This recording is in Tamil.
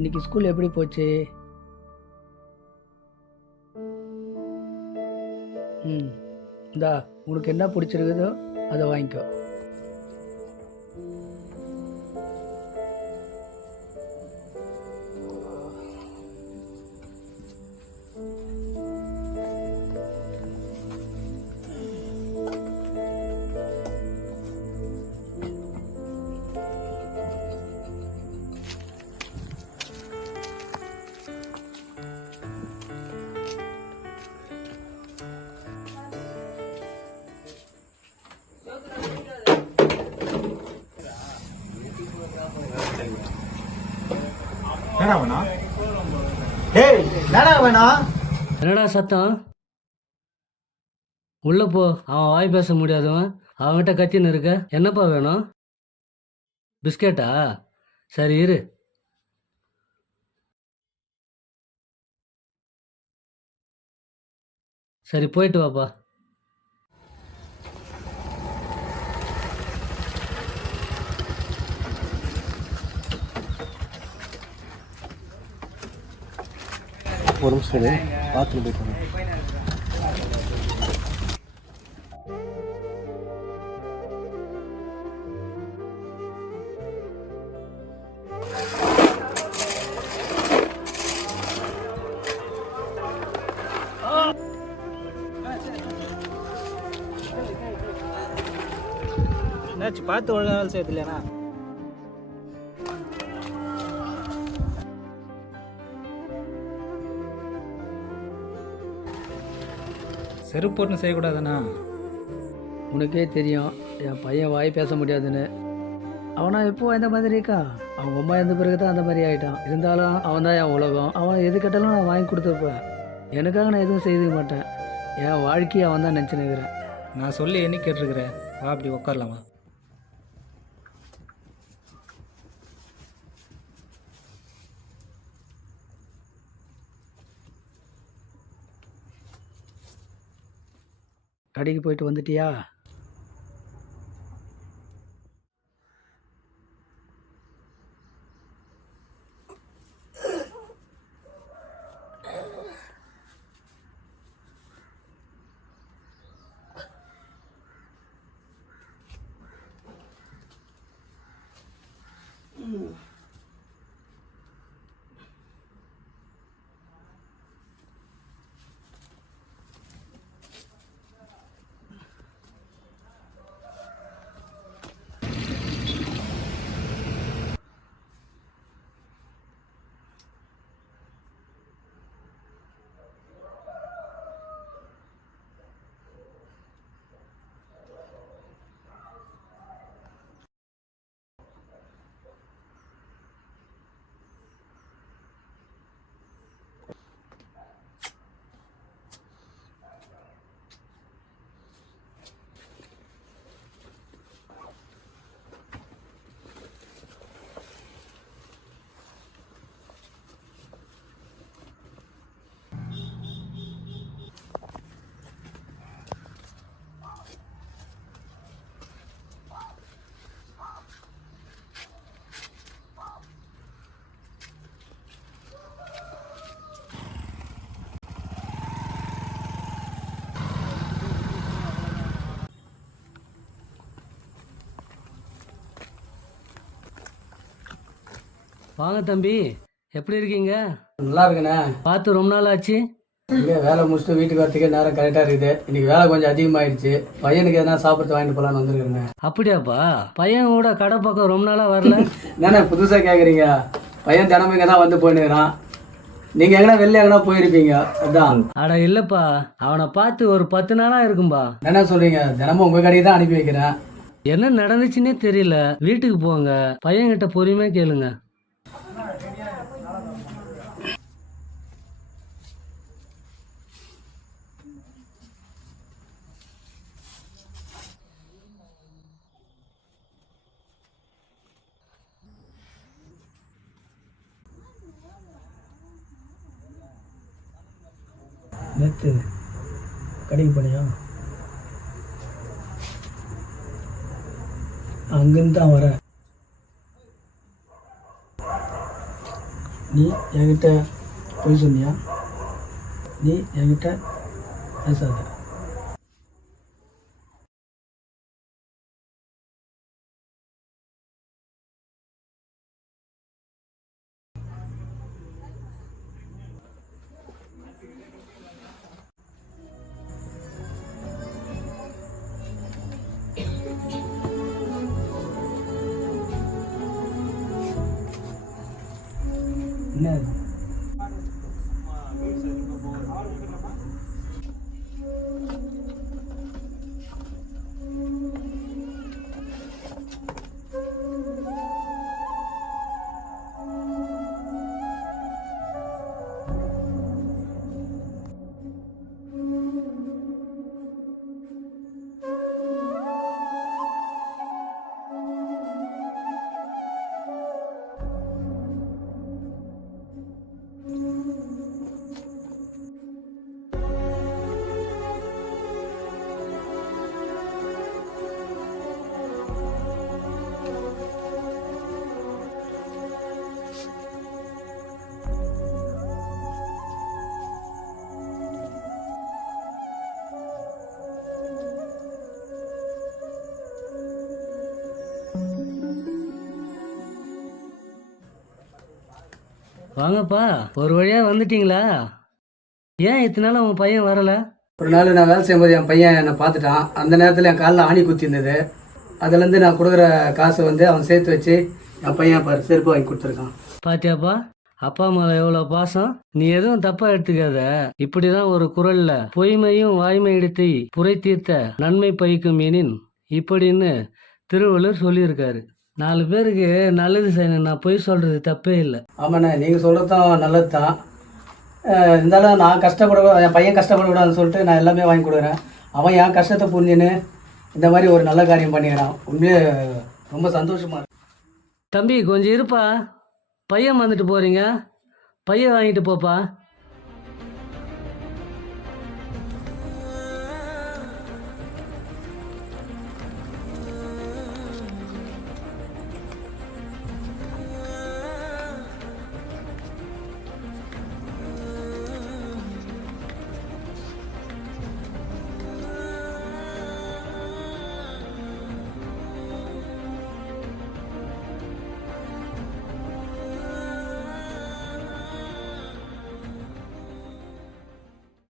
இன்னைக்கு ஸ்கூல் எப்படி போச்சு? ம். இந்தா உனக்கு என்ன பிடிச்சிருக்குதோ அதை வாங்கிக்கோ. என்னடா வேணா? டேய் என்னடா வேணா? என்னடா சத்தம்? உள்ள போ. அவன் வாய் பேச முடியாதவன் அவன்கிட்ட கத்தின்னு இருக்க. என்னப்பா வேணும்? பிஸ்கெட்டா? சரி இரு. சரி போயிட்டு வாப்பா. ஒரு நிமிஷம் பாத்ரூம் போயிட்டு வரேன். என்னாச்சு பார்த்து ஒழுங்காக வேலை செய்யறது இல்லையாண்ணா? செருப்பு போட்டுன்னு செய்யக்கூடாதுண்ணா. உனக்கே தெரியும் என் பையன் வாய் பேச முடியாதுன்னு. அவனா எப்போ இந்த மாதிரி இருக்கான். அவங்க அம்மா இருந்த பிறகு தான் அந்த மாதிரி ஆகிட்டான். இருந்தாலும் அவன் தான் என் உலகம். அவனை எது கேட்டாலும் நான் வாங்கி கொடுத்துருப்பேன். எனக்காக நான் எதுவும் செய்ய மாட்டேன். என் வாழ்க்கையை அவன் தான் நினச்சி நிற்கிறேன். நான் சொல்லி என்ன கேட்டிருக்கிறேன். வா அப்படி உட்காரலாமா? கடைக்கு போயிட்டு வந்துட்டியா? வாங்க தம்பி, எப்படி இருக்கீங்க? நல்லா இருக்கண்ணே. பார்த்து ரொம்ப நாள் ஆச்சு. இங்கே வேலை முடிச்சுட்டு வீட்டுக்கு வரத்துக்கே நேரம் கரெக்டாக இருக்குது. இன்னைக்கு வேலை கொஞ்சம் அதிகமாகிடுச்சு. பையனுக்கு எதனா சாப்பிட்டு வாங்கிட்டு போகலான்னு வந்துருக்குறேங்க. அப்படியாப்பா? பையன் கூட கடை பக்கம் ரொம்ப நாளாக வரல. என்னண்ணே புதுசாக கேட்குறீங்க? பையன் தினமும் இங்கே தான் வந்து போயினுக்கிறான். நீங்கள் எங்கன்னா வெளில எங்கன்னா போயிருப்பீங்க அதான். அட இல்லைப்பா, அவனை பார்த்து ஒரு 10 நாளாக இருக்கும்பா. என்ன சொல்கிறீங்க? தினமும் உங்கள் கடைக்கு தான் அனுப்பி வைக்கிறேன். என்ன நடந்துச்சுன்னே தெரியல. வீட்டுக்கு போங்க, பையன்கிட்ட பொறுமையாக கேளுங்க. நேற்று கடைக்கு போனியா? அங்கேருந்து தான் வரேன். நீ என்கிட்ட பொய் சொன்னியா? நீ என்கிட்ட பேசாத. என்ன இது? வாங்கப்பா, ஒரு வழியாக வந்துட்டீங்களா? ஏன் இத்தனை நாள் உன் பையன் வரலை? ஒரு நாள் நான் வேலை செய்யும்போது என் பையன் என்னை பார்த்துட்டான். அந்த நேரத்தில் என் காலில் ஆணி குத்தி இருந்தது. அதுலேருந்து நான் கொடுக்குற காசை வந்து அவன் சேர்த்து வச்சு என் பையன் பாரு செருப்பு வாங்கி கொடுத்துருக்கான். பாத்தியாப்பா, அப்பா அம்மாவை எவ்வளோ பாசம். நீ எதுவும் தப்பா எடுத்துக்காத. இப்படிதான் ஒரு குறள்ல பொய்மையும் வாய்மை எடுத்தை புரை தீர்த்த நன்மை பயக்கும் எனின் இப்படின்னு திருவள்ளுவர் சொல்லியிருக்காரு. 4 பேருக்கு நல்லது செய்யணும், நான் பொய் சொல்றது தப்பே இல்லை. ஆமாண்ணே, நீங்கள் சொல்கிறது தான் நல்லது தான். இருந்தாலும் நான் என் பையன் கஷ்டப்படக்கூடாதுன்னு சொல்லிட்டு நான் எல்லாமே வாங்கி கொடுக்குறேன். அவன் என் கஷ்டத்தை புரிஞ்சுன்னு இந்த மாதிரி ஒரு நல்ல காரியம் பண்ணிக்கிறான். உண்மையே ரொம்ப சந்தோஷமா இருக்கு. தம்பி கொஞ்சம் இருப்பா, பையன் வந்துட்டு போகிறீங்க, பையன் வாங்கிட்டு போப்பா.